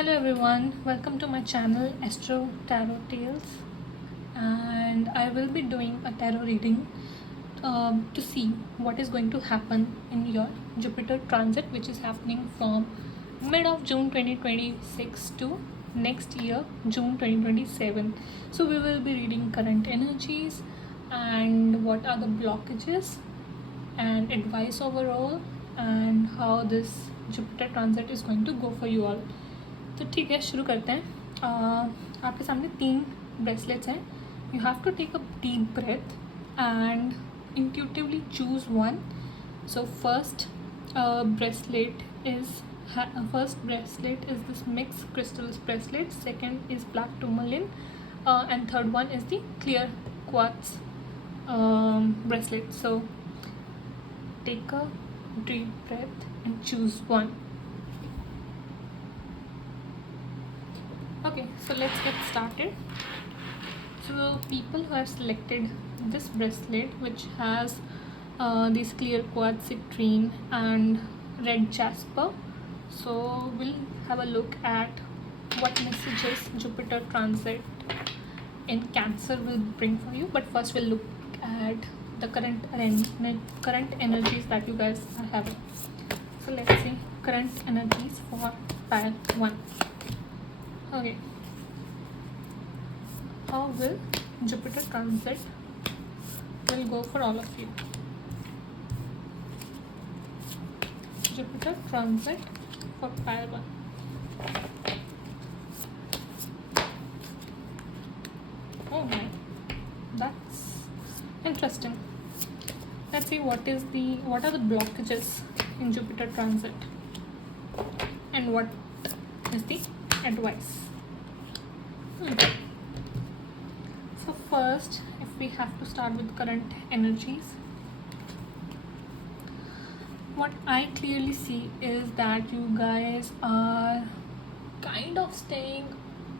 Hello everyone, welcome to my channel AstroTarot Tales, and I will be doing a tarot reading to see what is going to happen in your Jupiter transit, which is happening from mid of June 2026 to next year June 2027. So we will be reading current energies and what are the blockages and advice overall and how this Jupiter transit is going to go for you all. तो ठीक है, शुरू करते हैं. आपके सामने 3 bracelets हैं. You have to take a deep breath and intuitively choose one. So first bracelet is this mixed crystals bracelet. Second is black tourmaline, and third one is the clear quartz bracelet. So take a deep breath and choose one. Okay, so let's get started. So people who have selected this bracelet, which has these clear quartz citrine and red jasper, so we'll have a look at what messages Jupiter transit in Cancer will bring for you. But first we'll look at the current energies that you guys are having. So let's see current energies for pile 1. Okay, how will Jupiter transit will go for all of you? Jupiter transit for pile 1. Oh my, that's interesting. Let's see what are the blockages in Jupiter transit and what is the advice. So first, if we have to start with current energies, what I clearly see is that you guys are kind of staying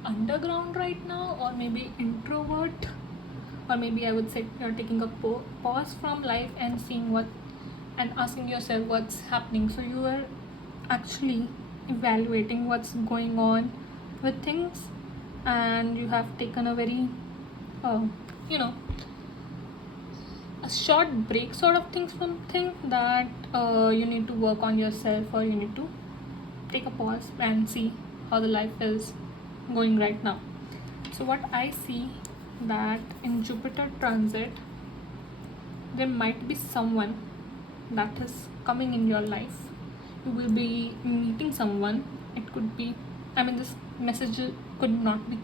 underground right now, or maybe introvert, or maybe I would say you're taking a pause from life and seeing and asking yourself what's happening. So you are actually evaluating what's going on with things, and you have taken a very a short break sort of things from things that you need to work on yourself, or you need to take a pause and see how the life is going right now. So what I see that in Jupiter transit, there might be someone that is coming in your life. You will be meeting someone. It could be, this message could not be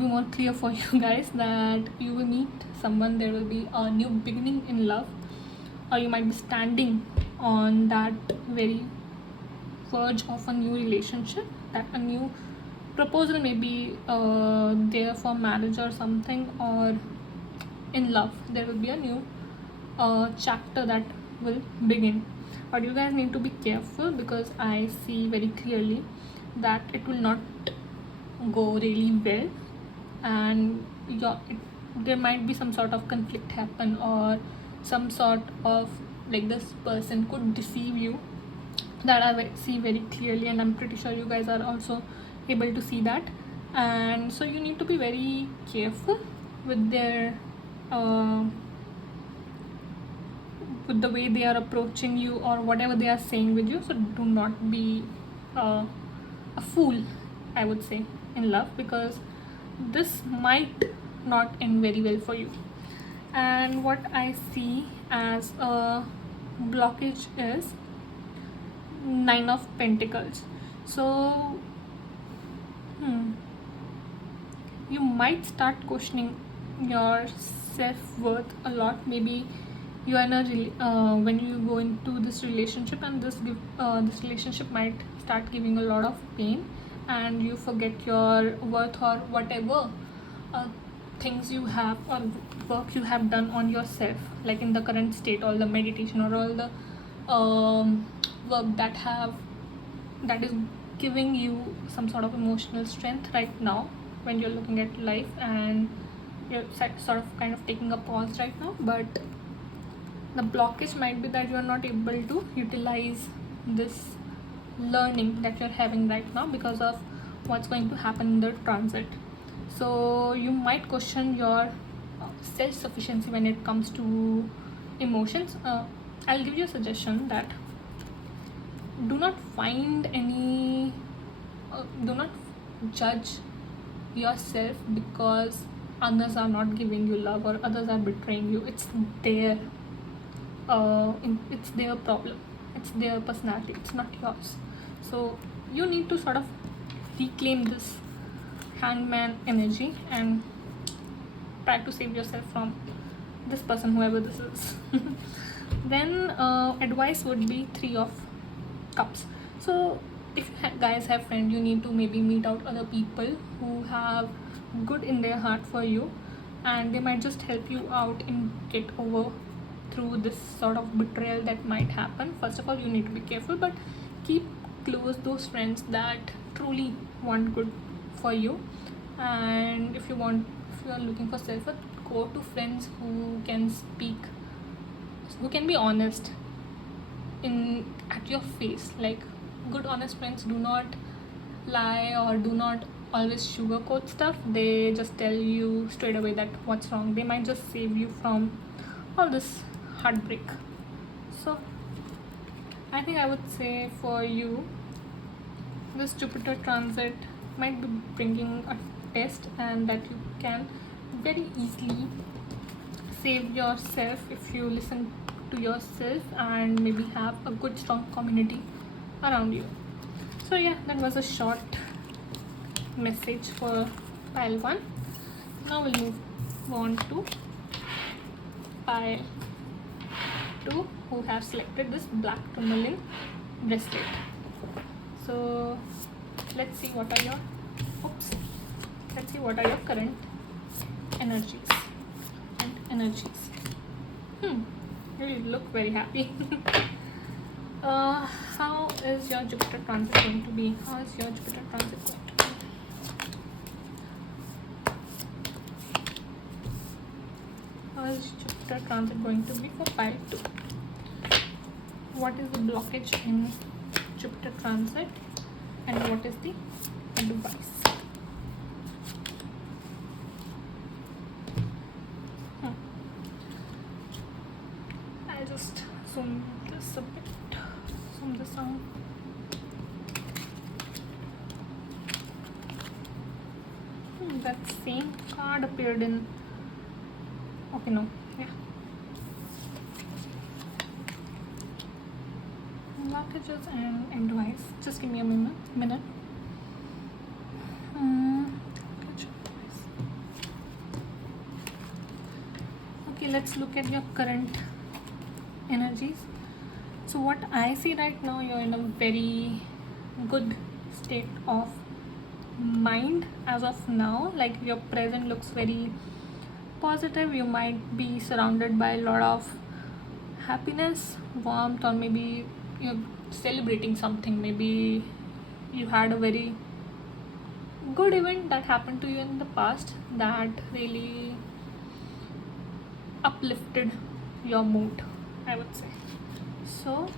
more clear for you guys, that you will meet someone. There will be a new beginning in love, or you might be standing on that very verge of a new relationship, that a new proposal may be there for marriage or something, or in love there will be a new chapter that will begin. But you guys need to be careful, because I see very clearly that it will not go really well, and there might be some sort of conflict happen, or some sort of this person could deceive you. That I see very clearly, and I'm pretty sure you guys are also able to see that. And so you need to be very careful with their with the way they are approaching you, or whatever they are saying with you. So do not be a fool, I would say, in love, because this might not end very well for you. And what I see as a blockage is 9 of Pentacles. So you might start questioning your self-worth a lot. Maybe you are in a when you go into this relationship, and this relationship might start giving a lot of pain, and you forget your worth, or whatever things you have, or work you have done on yourself, like in the current state, all the meditation or all the work that is giving you some sort of emotional strength right now when you're looking at life, and you're sort of kind of taking a pause right now. But the blockage might be that you are not able to utilize this learning that you're having right now because of what's going to happen in the transit. So you might question your self-sufficiency when it comes to emotions. I'll give you a suggestion that do not find any do not judge yourself because others are not giving you love or others are betraying you. It's their it's their problem, it's their personality, it's not yours. So you need to sort of reclaim this hangman energy and try to save yourself from this person, whoever this is. Then advice would be 3 of Cups. So if you guys have friends, you need to maybe meet out other people who have good in their heart for you, and they might just help you out and get over through this sort of betrayal that might happen. First of all, you need to be careful, but keep close those friends that truly want good for you. And if you are looking for self-worth, go to friends who can speak, who can be honest in at your face. Like, good honest friends do not lie or do not always sugarcoat stuff. They just tell you straight away that what's wrong. They might just save you from all this heartbreak. So I think I would say for you, this Jupiter transit might be bringing a test, and that you can very easily save yourself if you listen to yourself and maybe have a good strong community around you. So yeah, that was a short message for pile 1. Now we'll move on to pile 2, who have selected this black tourmaline bracelet. So let's see what are your current energies. You look very happy. How is your Jupiter transit going to be? How is your Jupiter transit going to be? How is Jupiter transit going to be for pile 2? What is the blockage in Jupiter transit, and what is the advice? I'll just zoom this a bit. Zoom this out. That same card appeared in. Okay, no. Yeah. Blockages and advice. Just give me a minute. Okay, let's look at your current energies. So what I see right now, you're in a very good state of mind as of now. Like, your present looks very positive. You might be surrounded by a lot of happiness, warmth, or maybe you're celebrating something. Maybe you had a very good event that happened to you in the past that really uplifted your mood, I would say. So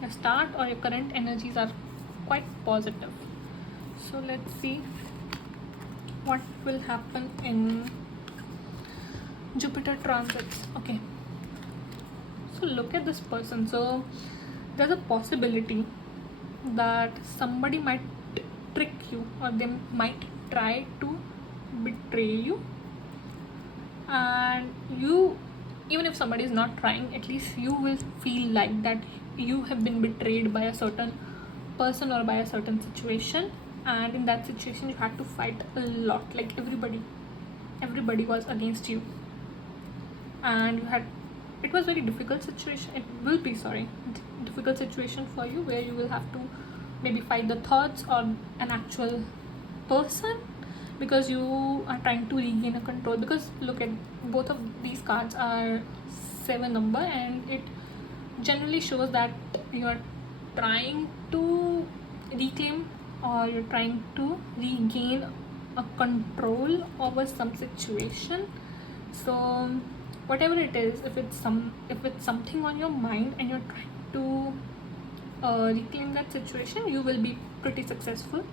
your start or your current energies are quite positive. So let's see what will happen in Jupiter transits. Okay, so look at this person. So there's a possibility that somebody might trick you, or they might try to betray you, and you, even if somebody is not trying, at least you will feel like that you have been betrayed by a certain person or by a certain situation, and in that situation you had to fight a lot. Like, everybody was against you, and it was very difficult situation. It will be difficult situation for you, where you will have to maybe fight the thoughts or an actual person, because you are trying to regain a control. Because look at both of these cards are 7 number, and it generally shows that you are trying to reclaim, or you're trying to regain a control over some situation. So whatever it is, if it's something on your mind and you're trying to reclaim that situation, you will be pretty successful.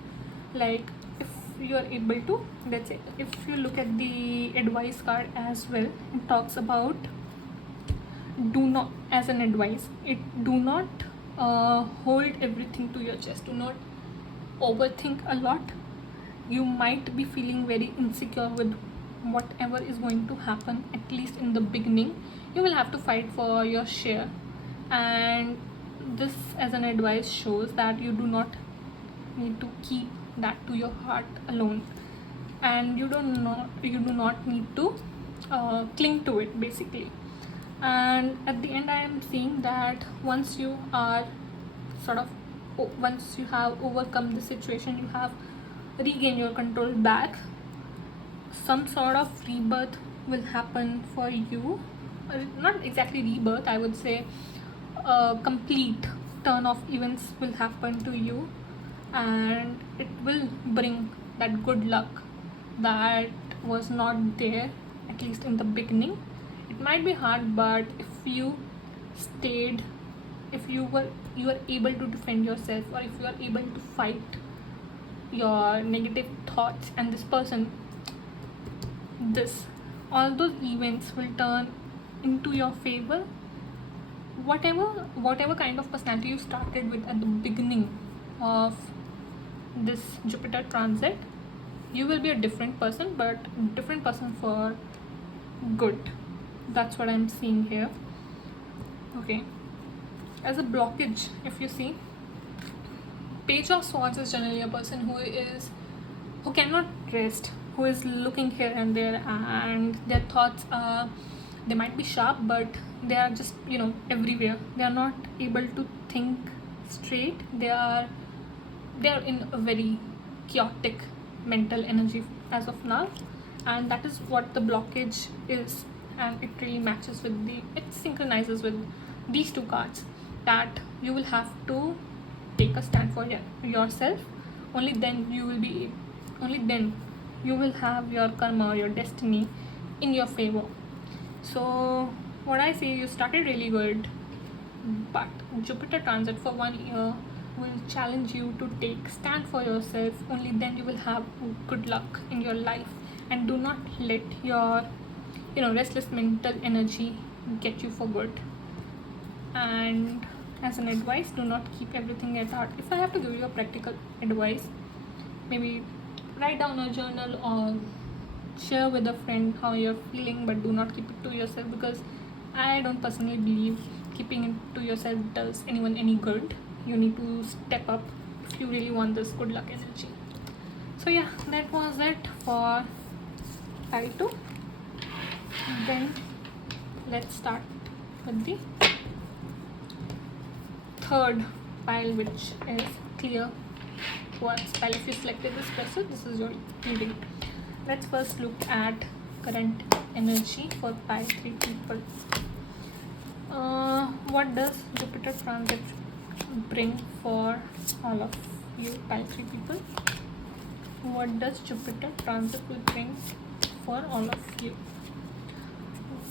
Like if you are able to, let's say if you look at the advice card as well, it talks about do not, as an advice, do not hold everything to your chest. Do not overthink a lot. You might be feeling very insecure with whatever is going to happen, at least in the beginning. You will have to fight for your share, and this as an advice shows that you do not need to keep that to your heart alone, and you do not need to cling to it basically. And at the end I am seeing that once you are once you have overcome the situation, you have regained your control back, some sort of rebirth will happen for you. Not exactly rebirth, I would say a complete turn of events will happen to you, and it will bring that good luck that was not there, at least in the beginning. It might be hard, but if you stayed, if you were able to defend yourself, or if you are able to fight your negative thoughts and this person, all those events will turn into your favor. Whatever kind of personality you started with at the beginning of this Jupiter transit, you will be a different person, but different person for good. That's what I'm seeing here. Okay, as a blockage, if you see, Page of Swords is generally a person who cannot rest, who is looking here and there, and their thoughts are, they might be sharp, but they are just everywhere. They are not able to think straight. They are in a very chaotic mental energy as of now, and that is what the blockage is. And it really matches with it synchronizes with these two cards, that you will have to take a stand for yourself. Only then you will have your karma or your destiny in your favor. So what I say, you started really good, but Jupiter transit for 1 year will challenge you to take stand for yourself. Only then you will have good luck in your life. And do not let your restless mental energy get you for good. And as an advice, do not keep everything at heart. If I have to give you a practical advice, maybe write down a journal or share with a friend how you're feeling, but do not keep it to yourself, because I don't personally believe keeping it to yourself does anyone any good. You need to step up if you really want this good luck energy. So yeah, that was it for pile 2. Then let's start with the third pile, which is clear quartz pile. If you selected this person, this is your reading. Let's first look at current energy for pile 3 people. What does Jupiter transit bring for all of you, pile 3 people? What does Jupiter transit will bring for all of you?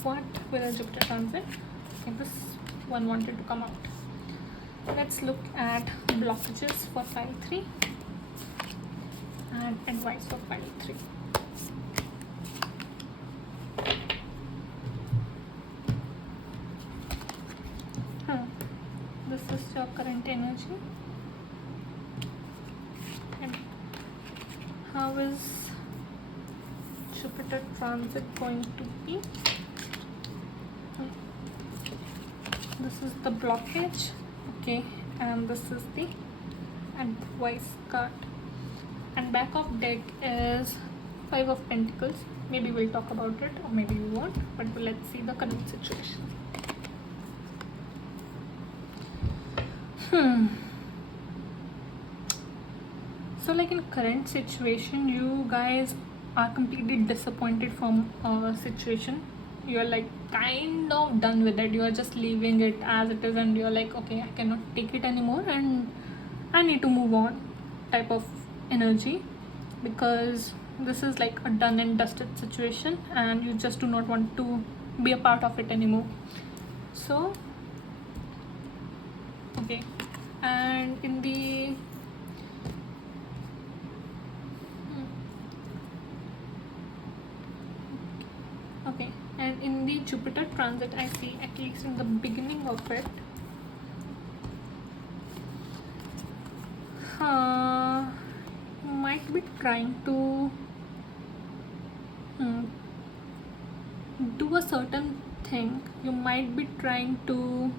What will a Jupiter transit? Okay, this one wanted to come out. Let's look at blockages for pile 3 and advice for pile 3. This is your current energy, and how is Jupiter transit going to be? This is the blockage, okay, and this is the advice card. And back of deck is 5 of Pentacles. Maybe we'll talk about it, or maybe we won't, but let's see the current situation. So like in current situation, you guys are completely disappointed from a situation. You're like kind of done with it. You are just leaving it as it is, and you're like, okay, I cannot take it anymore and I need to move on type of energy, because this is like a done and dusted situation and you just do not want to be a part of it anymore. So okay, And in the okay, and in the Jupiter transit, I see, at least in the beginning of it, you might be trying to do a certain thing. You might be trying to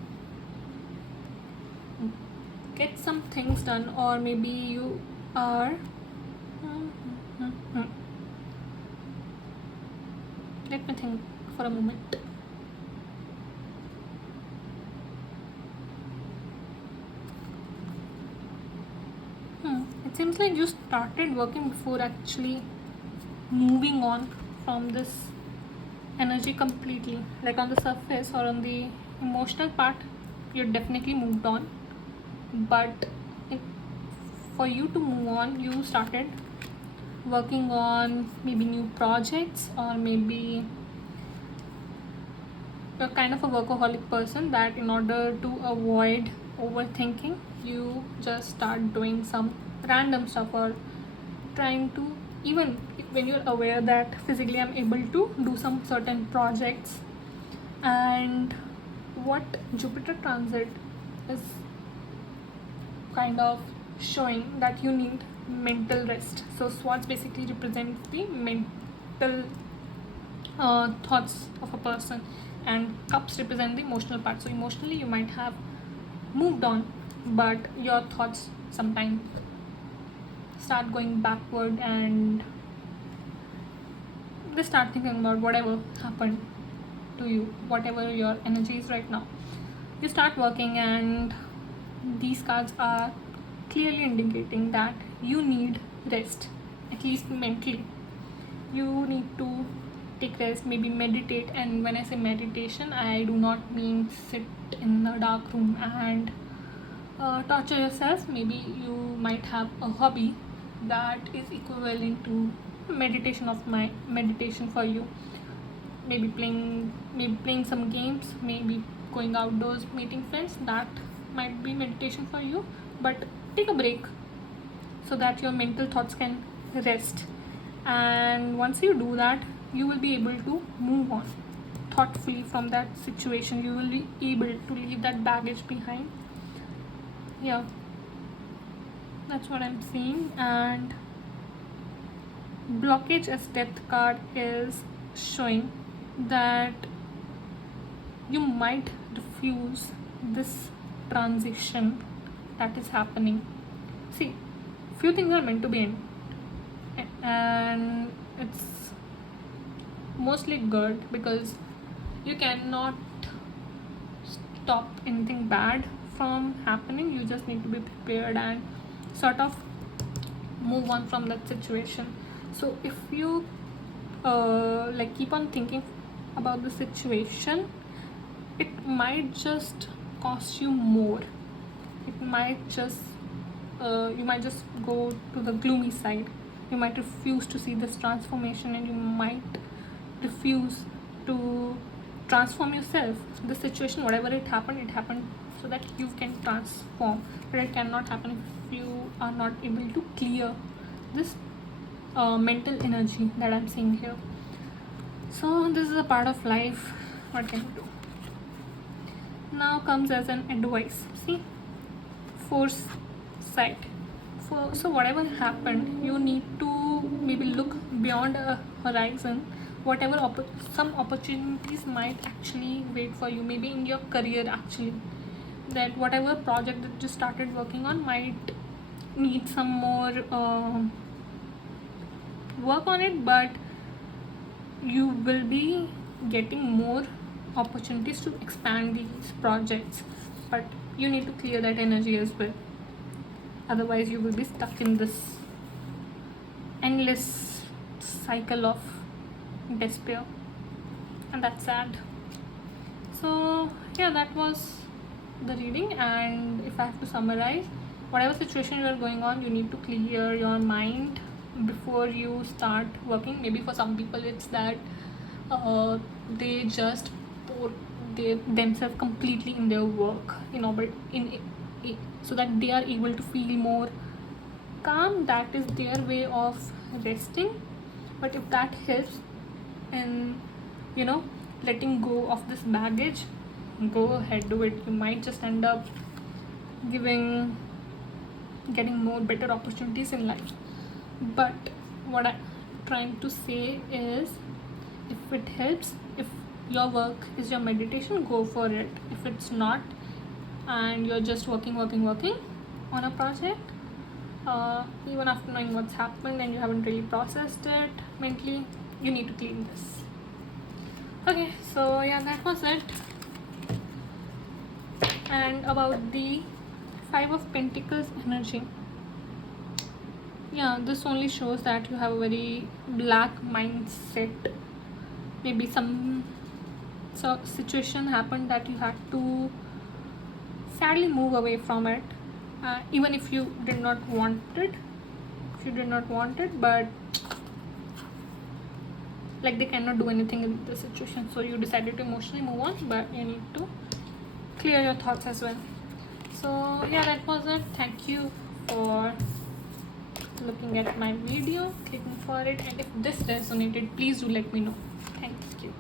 get some things done, or maybe you are let me think for a moment. It seems like you started working before actually moving on from this energy completely. Like on the surface or on the emotional part, you definitely moved on, but for you to move on, you started working on maybe new projects, or maybe you're kind of a workaholic person that in order to avoid overthinking, you just start doing some random stuff, or trying to, even when you're aware that physically I'm able to do some certain projects. And what Jupiter transit is kind of showing that you need mental rest. So swords basically represents the mental thoughts of a person, and cups represent the emotional part. So emotionally you might have moved on, but your thoughts sometimes start going backward, and they start thinking about whatever happened to you, whatever your energy is right now. You start working, and these cards are clearly indicating that you need rest, at least mentally. You need to take rest, maybe meditate. And when I say meditation, I do not mean sit in a dark room and torture yourself. Maybe you might have a hobby that is equivalent to meditation for you. Maybe playing some games, maybe going outdoors, meeting friends. That might be meditation for you. But take a break so that your mental thoughts can rest. And once you do that, you will be able to move on thoughtfully from that situation. You will be able to leave that baggage behind. Yeah, that's what I'm seeing. And blockage as death card is showing that you might refuse this transition that is happening. See, few things are meant to be in, and it's mostly good because you cannot stop anything bad from happening. You just need to be prepared and sort of move on from that situation. So if you keep on thinking about the situation, it might just cost you more. It might just you might just go to the gloomy side. You might refuse to see this transformation, and you might refuse to transform yourself. The situation, whatever it happened so that you can transform, but it cannot happen if you are not able to clear this mental energy that I'm seeing here. So this is a part of life. What can you do? Now comes as an advice. See, foresight. So whatever happened, you need to maybe look beyond a horizon. Whatever some opportunities might actually wait for you, maybe in your career actually, that whatever project that you started working on might need some more work on it, but you will be getting more opportunities to expand these projects. But you need to clear that energy as well, otherwise you will be stuck in this endless cycle of despair, and that's sad. So yeah, that was the reading. And if I have to summarize, whatever situation you are going on, you need to clear your mind before you start working. Maybe for some people it's that they just pour themselves completely in their work, in so that they are able to feel more calm. That is their way of resting. But if that helps in, you know, letting go of this baggage, go ahead, do it. You might just end up getting more better opportunities in life. But what I'm trying to say is, if it helps, if your work is your meditation, go for it. If it's not, and you're just working on a project, even after knowing what's happened and you haven't really processed it mentally, you need to clean this. Okay, so yeah, that was it. And about the 5 of Pentacles energy, yeah, this only shows that you have a very black mindset. Maybe some situation happened that you had to sadly move away from it, even if you did not want it. But like, they cannot do anything in the situation, so you decided to emotionally move on, but you need to clear your thoughts as well. So yeah, that was it. Thank you for looking at my video, clicking for it, and if this resonated, please do let me know. Thank you.